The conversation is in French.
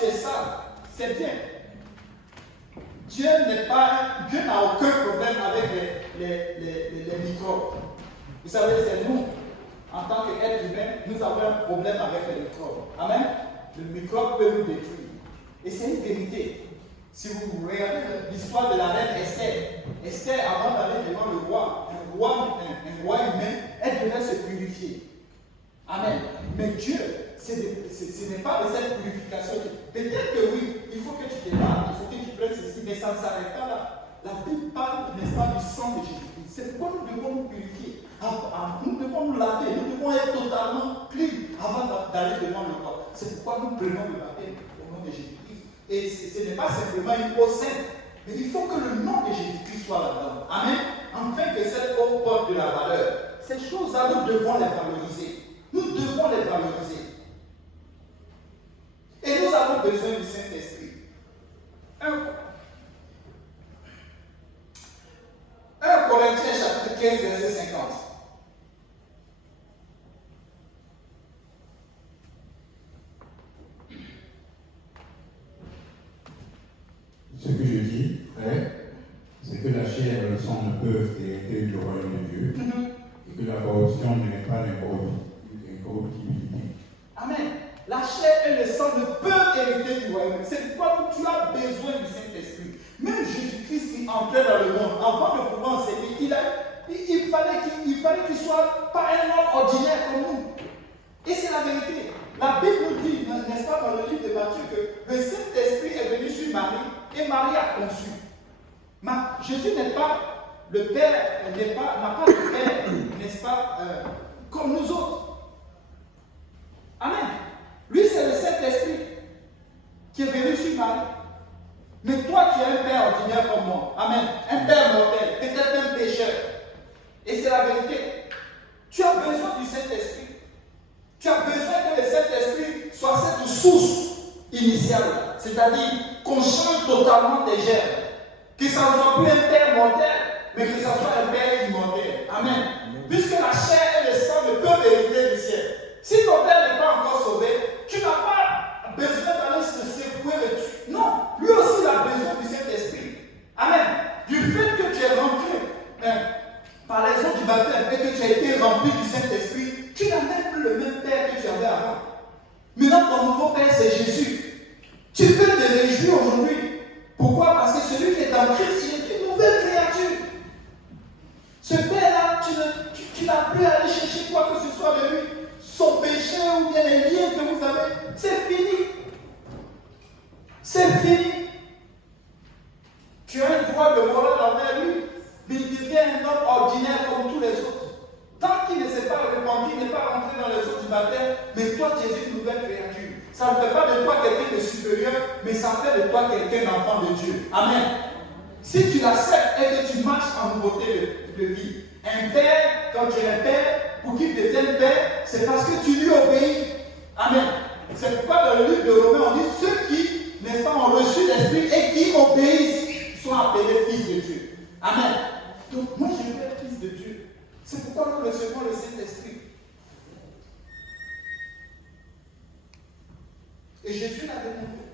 tu es sale, c'est bien. Dieu n'a aucun problème avec les microbes. Vous savez, c'est nous, en tant qu'êtres humains, nous avons un problème avec les microbes. Amen. Le microbe peut nous détruire. Et c'est une vérité. Si vous regardez l'histoire de la reine Esther, Esther, avant d'aller devant le roi, un roi humain, elle devait se purifier. Amen. Mais Dieu, ce n'est pas de cette purification. Peut-être que oui, il faut que tu te laves, il faut que tu prennes ceci, mais ça ne s'arrête pas là. La Bible parle, n'est-ce pas, du sang de Jésus-Christ. C'est pourquoi nous devons nous purifier. Nous devons nous laver, nous devons être totalement clean avant d'aller devant le roi. C'est pourquoi nous prenons le baptême au nom de Jésus-Christ. Et ce n'est pas simplement une eau sainte, mais il faut que le nom de Jésus-Christ soit là-dedans. Amen. Afin que cette eau porte de la valeur. Ces choses-là, nous devons les valoriser. Nous devons les valoriser. Et nous avons besoin du Saint-Esprit. 1 Corinthiens chapitre 15, verset 50. Ce que je dis, frère, c'est que la chair et le sang ne peuvent hériter du royaume de Dieu, et que la corruption n'est pas l'incorruptibilité. Amen. La chair et le sang ne peuvent hériter du royaume. C'est pourquoi tu as besoin du Saint-Esprit. Même Jésus-Christ qui entrait dans le monde, avant de pouvoir enseigner, il fallait qu'il soit pas un homme ordinaire comme nous. Et c'est la vérité. La Bible nous dit, n'est-ce pas, dans le livre de Matthieu, que le Saint-Esprit est venu sur Marie et Marie a conçu. Mais Jésus n'est pas le Père, n'a pas de Père, n'est-ce pas, comme nous autres. Amen. Lui, c'est le Saint-Esprit qui est venu sur Marie. Mais toi, tu es un père ordinaire comme moi. Amen. Un père mortel, peut-être un pécheur. Et c'est la vérité. Tu as besoin du Saint-Esprit. Tu as besoin que le Saint-Esprit soit cette source initiale. C'est-à-dire qu'on change totalement tes germes. Que ça ne soit plus un père mortel, mais que ça soit un père immortel. Amen. Puisque la chair et le sang ne peuvent hériter du ciel. Si ton père n'est pas encore sauvé, tu n'as pas besoin d'aller se secouer le truc. Non, lui aussi il a besoin du Saint-Esprit. Amen. Du fait que tu es rempli par les eaux du baptême et que tu as été rempli du Saint-Esprit, tu n'as même plus le même père que tu avais avant. Maintenant, ton nouveau père, c'est Jésus. Tu peux te réjouir aujourd'hui. Pourquoi? Parce que celui qui est en Christ, il est une nouvelle créature. Ce père-là, tu n'as plus à aller chercher quoi que ce soit de lui. Son péché ou bien les liens que vous avez, c'est fini. C'est fini. Tu as un droit de morale envers lui, mais il devient un homme ordinaire comme tous les autres. Tant qu'il ne s'est pas repenti, il n'est pas rentré dans les eaux du baptême, mais toi tu es une nouvelle créature. Ça ne fait pas de toi quelqu'un de supérieur, mais ça fait de toi quelqu'un d'enfant de Dieu. Amen. Si tu l'acceptes et que tu marches en nouveauté de vie, un père, quand tu es un père, pour qu'il devienne père, c'est parce que tu lui obéis. Amen. C'est pourquoi dans le livre de Romains, on dit ceux qui, n'est-ce pas, ont reçu l'Esprit et qui obéissent sont appelés fils de Dieu. Amen. Donc moi je veux être fils de Dieu. C'est pourquoi nous recevons le Saint-Esprit. Et Jésus l'a démontré.